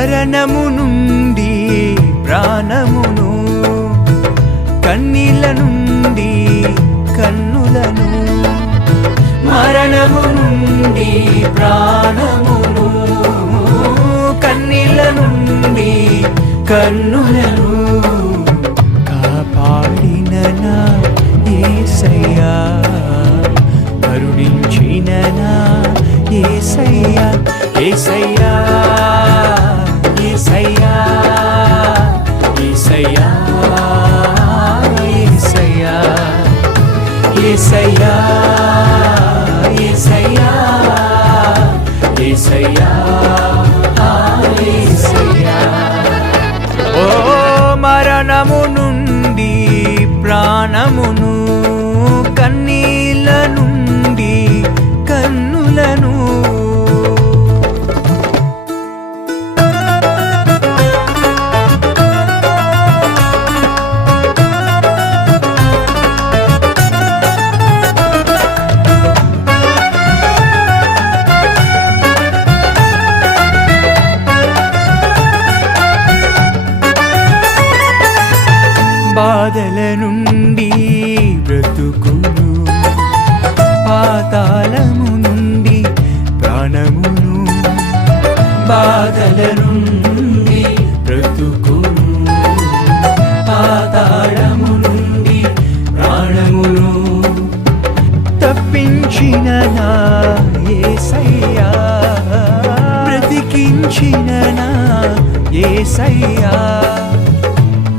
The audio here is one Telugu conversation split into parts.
మరణము నుండి ప్రాణమును, కన్నీళ్ళ నుండి కన్నులను, మరణము నుండి ప్రాణమును, కన్నీళ్ళ నుండి కన్నులను కాపాడిన నా యేసయ్యా, కరుణించిన నా యేసయ్యా, యేసయ్యా, యేసయ్యా, యేసయ్యా, యేసయ్యా, యేసయ్యా, యేసయ్యా, యేసయ్యా, యేసయ్యా. ఓ మరణము నుండి ప్రాణమును, కన్నీళ్ళ నుండి కన్నులను, బాధల నుండి బ్రతుకును, పాతాళము నుండి ప్రాణమును, బాధల నుండి బ్రతుకును, పాతాళము నుండి ప్రాణమును తప్పించిన నా యేసయ్యా, బ్రతికించిన నా యేసయ్యా,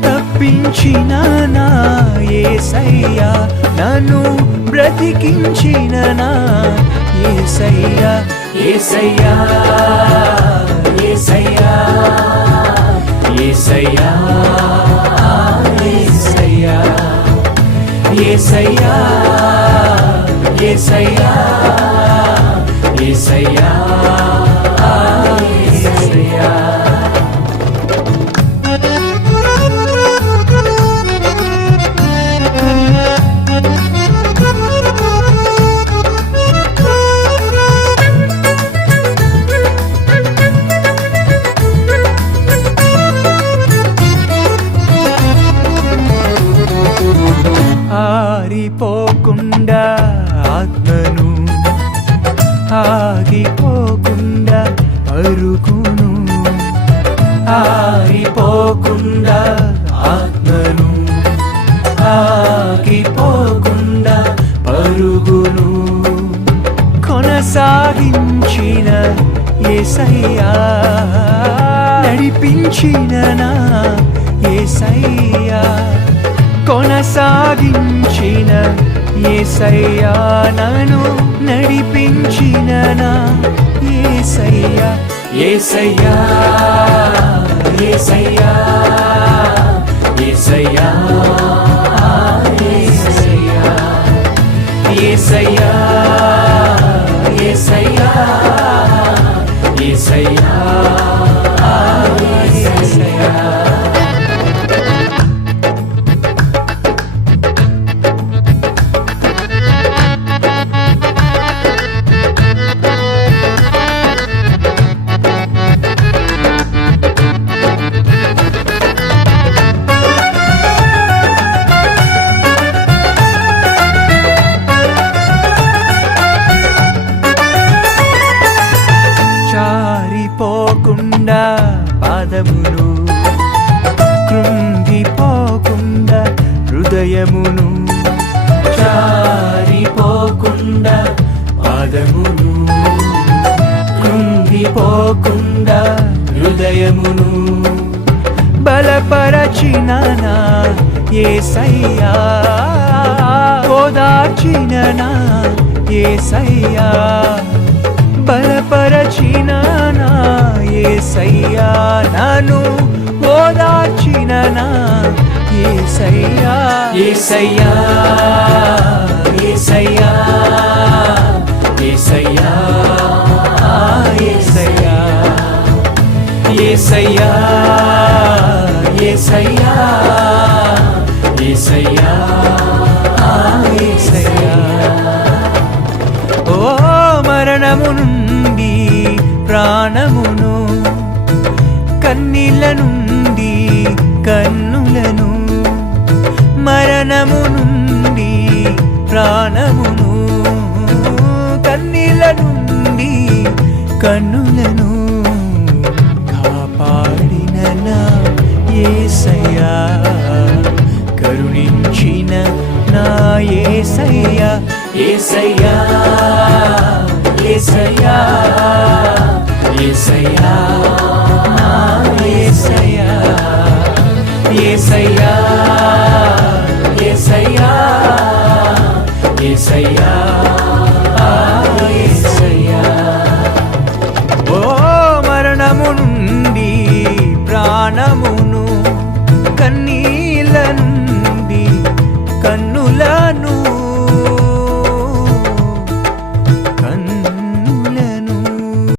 తప్పించిన నా యేసయ్యా, నన్ను బ్రతికించిన నా యేసయ్యా, యేసయ్యా, యేసయ్యా, యేసయ్యా, యేసయ్యా, యేసయ్యా, యేసయ్యా, యేసయ్యా, యేసయ్యా. ఆరిపోకుండా ఆత్మను, ఆగిపోకుండా పరుగును, ఆరిపోకుండా ఆత్మను, ఆగిపోకుండా పరుగును కొనసాగించిన యేసయ్యా, నడిపించిన నా యేసయ్యా, కొనసాగించిన యేసయ్యా, నన్ను నడిపించిన నా యేసయ్యా, యేసయ్యా, యేసయ్యా, యేసయ్యా, యేసయ్యా, యేసయ్యా, యేసయ్యా, యేసయ్యా, యేసయ్యా. జారిపోకుండా పాదమును, కృంగిపోకుండా హృదయమును, జారిపోకుండా పాదమును, కృంగిపోకుండా హృదయమును బలపరచిన నా యేసయ్యా, ఓదార్చిన నా యేసయ్యా, బలపరచిన నా యేసయ్యా, నన్ను ఓదార్చిన నా యేసయ్యా, యేసయ్యా, యేసయ్యా, యేసయ్యా, యేసయ్యా, యేసయ్యా, యేసయ్యా, యేసయ్యా, యేసయ్యా. ఓ మరణము నుండి ప్రాణమును, ప్రాణమును కన్నీల నుండి కన్నులను కాపాడిన నా యేసయ్యా, కరుణించిన నా యేసయ్యా, యేసయ్యా, యేసయ్యా, యేసయ్యా, నా యేసయ్యా, యేసయ్యా, యేసయ్యా, యేసయ్యా, యేసయ్యా. ఓ మరణము నుండి ప్రాణమును కన్నీల